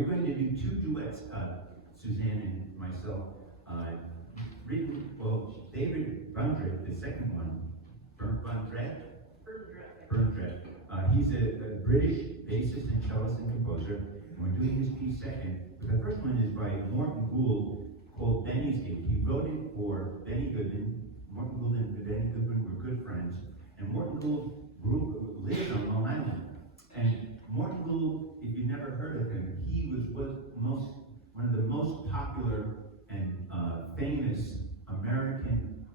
we're going to do two duets, Suzanne and myself. David Bundred, the second one, Bundred? Bundred. He's a British bassist and cellist and composer, and we're doing his piece second. But the first one is by Morton Gould, called Benny's Gig. He wrote it for Benny Goodman. Morton Gould and Benny Goodman were good friends, and Morton Gould lived on Long Island. And Morton Gould, if you've never heard of him, he was one of the most popular and famous American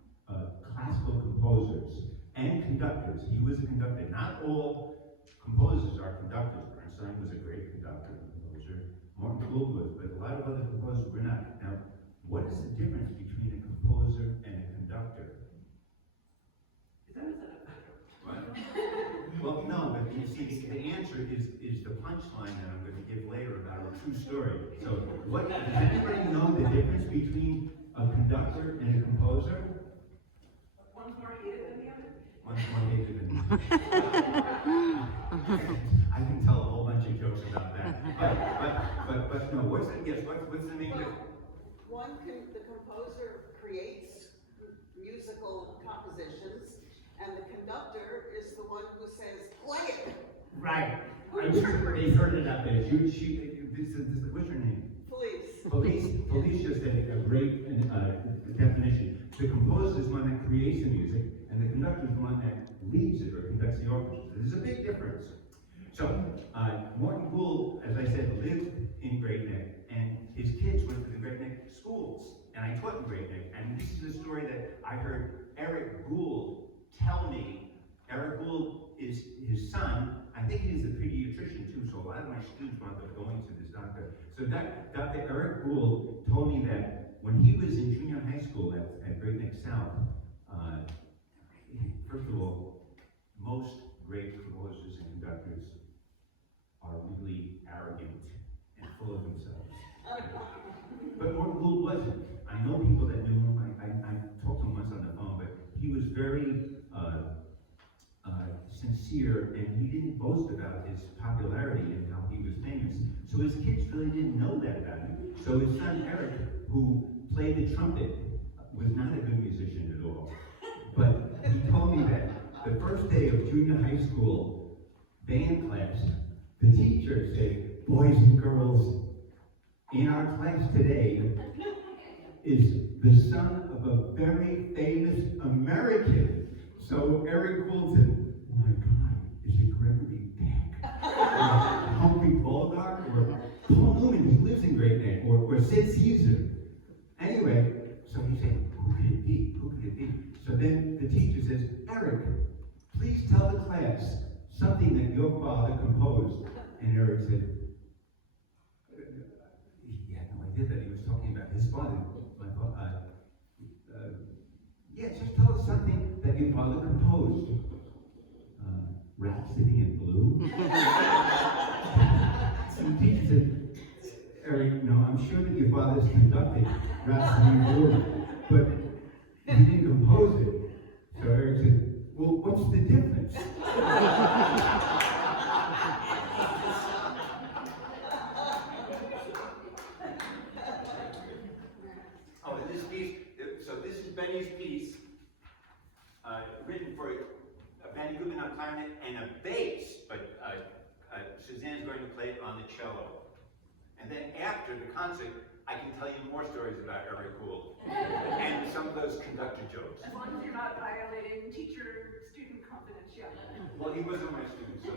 classical composers and conductors. He was a conductor. Not all composers are conductors. Bernstein was a great conductor and composer. Morton Gould was, but a lot of other composers were not. Now, what is the difference between a composer and a conductor? What? Well, no, but you see, the answer is the punchline that I'm going to give later about a true story. So, does anybody know the difference between a conductor and a composer? One's more hated than the other? One's more hated than the other. I can tell a whole bunch of jokes about that. But no, what's the main difference? The composer creates musical compositions, and the conductor is the one who says, play it. Right. They heard it out there. What's her name? Police just said a great definition. The composer is one that creates the music, and the conductor is one that leads it or conducts the orchestra. There's a big difference. So, Morton Gould, as I said, lived in Great Neck, and his kids went to the Great Neck schools, and I taught in Great Neck. And this is a story that I heard Eric Gould tell me. Eric Gould is his son. I think he is a pediatrician too, so a lot of my students wound up going to this doctor. So Dr. Eric Gould told me that when he was in junior high school at Great Neck South, first of all, most great composers and conductors are really arrogant and full of themselves. But Morton Gould wasn't. I know people that knew him. I talked to him once on the phone, but he was very sincere, and he didn't boast about his popularity and how he was famous. So his kids really didn't know that about him. So his son Eric, who played the trumpet, was not a good musician at all. But he told me that the first day of junior high school band class, the teacher said, "Boys and girls, in our class today is the son of a very famous American." So Eric Gould said, "Oh my God, is it Gregory Peck? Or Humphrey Bogart? Or Paul Newman, he lives in Great Neck? Or Sid Caesar?" Anyway, so he said, "Who could it be? Who could it be?" So then the teacher says, "Eric, please tell the class something that your father composed." And Eric said, he had no idea that he was talking about his father. Yeah, just tell us something that your father composed. Rhapsody in Blue? So the teacher said, "Eric, no, I'm sure that your father's conducted Rhapsody in Blue, but he didn't compose it." So Eric said, "Well, what's the difference?" Oh, and this piece, so this is Benny's piece, written for Benny Goodman on clarinet and a bass, but Suzanne's going to play it on the cello. And then after the concert, I can tell you more stories about Eric Gould and some of those conductor jokes. As long as you're not violating teacher-student confidentiality. Well, he wasn't my student, so.